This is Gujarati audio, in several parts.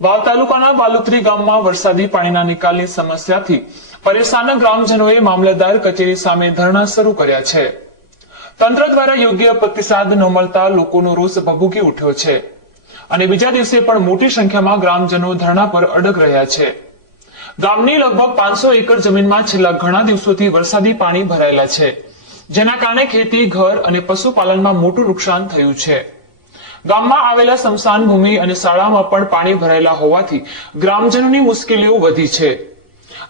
વાવ તાલુકાના બાલુત્રી ગામમાં વરસાદી પાણીના નિકાલની સમસ્યાથી પરેશાન ગ્રામજનોએ મામલતદાર કચેરી સામે ધરણા શરૂ કર્યા છે. તંત્ર દ્વારા યોગ્ય પ્રતિસાદ ન મળતા લોકોનો રોષ ભભૂકી ઉઠ્યો છે અને બીજા દિવસે પણ મોટી સંખ્યામાં ગ્રામજનો ધરણા પર અડગ રહ્યા છે. ગામની લગભગ પાંચસો એકર જમીનમાં છેલ્લા ઘણા દિવસોથી વરસાદી પાણી ભરાયેલા છે, જેના કારણે ખેતી, ઘર અને પશુપાલનમાં મોટું નુકસાન થયું છે. ગામમાં આવેલા સ્મશાન ભૂમિ અને શાળામાં પણ પાણી ભરાયેલા હોવાથી ગ્રામજનોની મુશ્કેલીઓ વધી છે.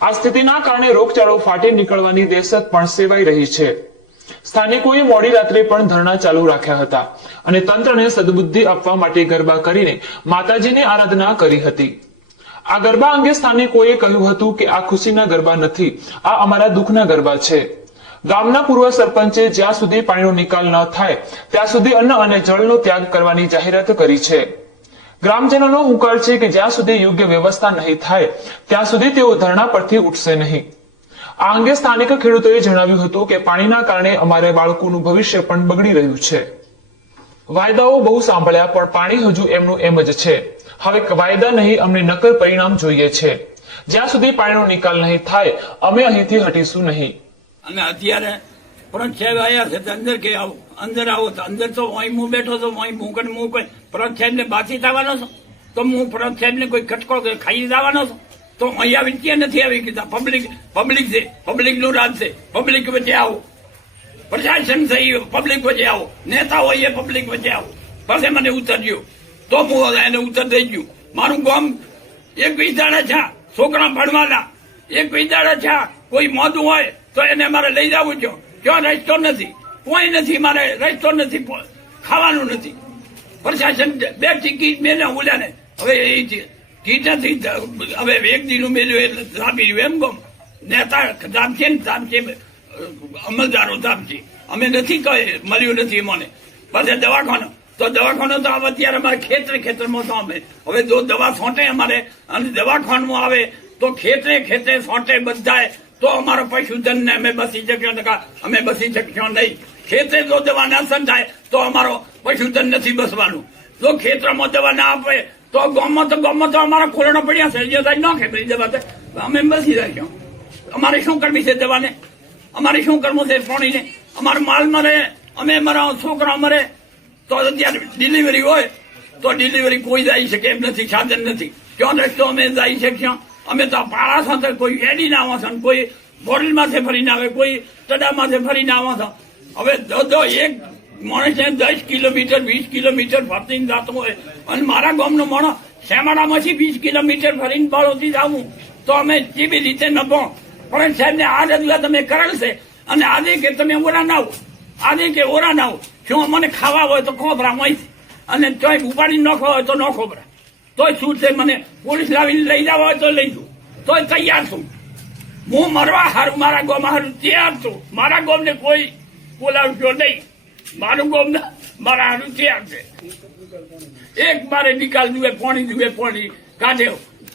આ સ્થિતિના કારણે રોગચાળો ફાટી નીકળવાની દહેશત પણ સેવાઈ રહી છે. સ્થાનિકોએ મોડી રાત્રે પણ ધરણા ચાલુ રાખ્યા હતા અને તંત્રને સદબુદ્ધિ આપવા માટે ગરબા કરીને માતાજીની આરાધના કરી હતી. આ ગરબા અંગે સ્થાનિકોએ કહ્યું હતું કે આ ખુશીના ગરબા નથી, આ અમારા દુઃખના ગરબા છે. ગામના પૂર્વ સરપંચે જ્યાં સુધી પાણીનો નિકાલ ન થાય, ત્યાં સુધી અન્ન અને જળનો ત્યાગ કરવાની જાહેરાત કરી છે. ગ્રામજનોનો હુંકાર છે કે જ્યાં સુધી યોગ્ય વ્યવસ્થા નહીં થાય, ત્યાં સુધી તેઓ ધરણા પરથી ઉઠશે નહીં. આ અંગે સ્થાનિક ખેડૂતોએ જણાવ્યું હતું કે પાણીના કારણે અમારે બાળકોનું ભવિષ્ય પણ બગડી રહ્યું છે. વાયદાઓ બહુ સાંભળ્યા, પણ પાણી હજુ એમનું એમ જ છે. હવે વાયદા નહીં, અમને નકર પરિણામ જોઈએ છે. જ્યાં સુધી પાણીનો નિકાલ નહીં થાય, અમે અહીંથી હટીશું નહીં. અને અત્યારે પરત સાહેબ આવ્યા છે તો અંદર કે આવો, અંદર આવો તો અંદર તો અહીં હું બેઠો તો અહીં હું હું કોઈ પરત સાહેબ ને બાકી થવાનો છું. તો હું પરત સાહેબ ને કોઈ કટકો ખાઈ જવાનો છું. તો અહીં આવી ક્યાં નથી આવી કીધા? પબ્લિક પબ્લિક છે પબ્લિકનું રાજ છે. પબ્લિક વચ્ચે આવો. પ્રશાસન છે એ પબ્લિક વચ્ચે આવો. નેતા હોય એ પબ્લિક વચ્ચે આવો. પાસે મને ઉતરજો તો હું એને ઉત્તર થઈ ગયું મારું ગામ એક વિચારે છે, છોકરા ભણવાના. એક વિચારે છે કોઈ મોદું હોય તો એને મારે લઈ જવું છો. ક્યાં રસ્તો નથી? કોઈ નથી મારે રસ્તો નથી ખાવાનું નથી. પ્રશાસન બે ટિકિટ મેં ઓલ્યા ને હવે એ ટીટ નથી હવે એક દીનું મેલ્યું એટલે દાબી એમ ગમ નેતા દામ ને દામ અમલદારો દામ અમે નથી કહે મળ્યું નથી મને પાસે દવાખાનો. તો દવાખાનો તો હવે અત્યારે અમારે ખેતરે ખેતરમાં તો અમે. હવે જો દવા છોંટે અમારે અને દવાખાનું આવે તો ખેતરે ખેતરે છોંટે બધાય. તો અમારો પશુધન ને અમે બસી શક્યો અમે બસી શક્યો નહીં. ખેતરે જો દવા ના થાય તો અમારો પશુધન નથી બસવાનું. જો ખેતરમાં દવા ના આપે, તો ગામમાં તો ગામમાં તો અમારા ખોરણો પડ્યા છે. જે થાય ન ખેતરી દવા અમે બસી રાખ્યો. અમારે શું કરવી છે દવાને? અમારે શું કરવું છે પાણીને? અમારો માલ મરે, અમે અમારા છોકરા મરે. તો અત્યારે ડિલિવરી હોય, તો ડિલિવરી કોઈ જઈ શકે એમ નથી, સાધન નથી. ક્યાં રસ્તો અમે જઈ શક્યા? અમે તો પાળા સાથે કોઈ એડીને આવો છો કોઈ બોરલમાંથી ફરીને આવે, કોઈ ટડામાંથી ફરીને આવો છે હવે દો એક માણસને દસ કિલોમીટર, વીસ કિલોમીટર ફરતી જતો હોય અને મારા ગામનો માણસ શેમાડામાંથી વીસ કિલોમીટર ફરીને બાળોથી જાવું, તો અમે જેવી રીતે નભો. પણ સાહેબને આ રજૂઆત તમે કરેલ છે અને આજે કે તમે ઓરા ના આજે કે ઓરા ના શું મને ખાવા હોય તો ખોબરા હોય. અને ચોઈ ઉપાડી ન હોય તો ન ખોબરા. તોય શું છે મને પોલીસ લાવીને લઈ જવા હોય તો લઈ જવું તોય તૈયાર છું. હું મરવા હારું, મારા ગોમ હારું તૈયાર છું. મારા ગોમને કોઈ બોલાવશો નહીં. મારું ગોમ મારા હારું તૈયાર છે. એક મારે નિકાલ જુએ પોણી જુએ પોણી કાઢે.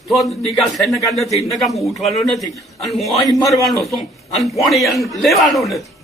તો નિકાલ થાય નકા નથી નકા હું ઉઠવાનો નથી. અને હું અહીં મરવાનો છું. અને પોણી લેવાનો નથી.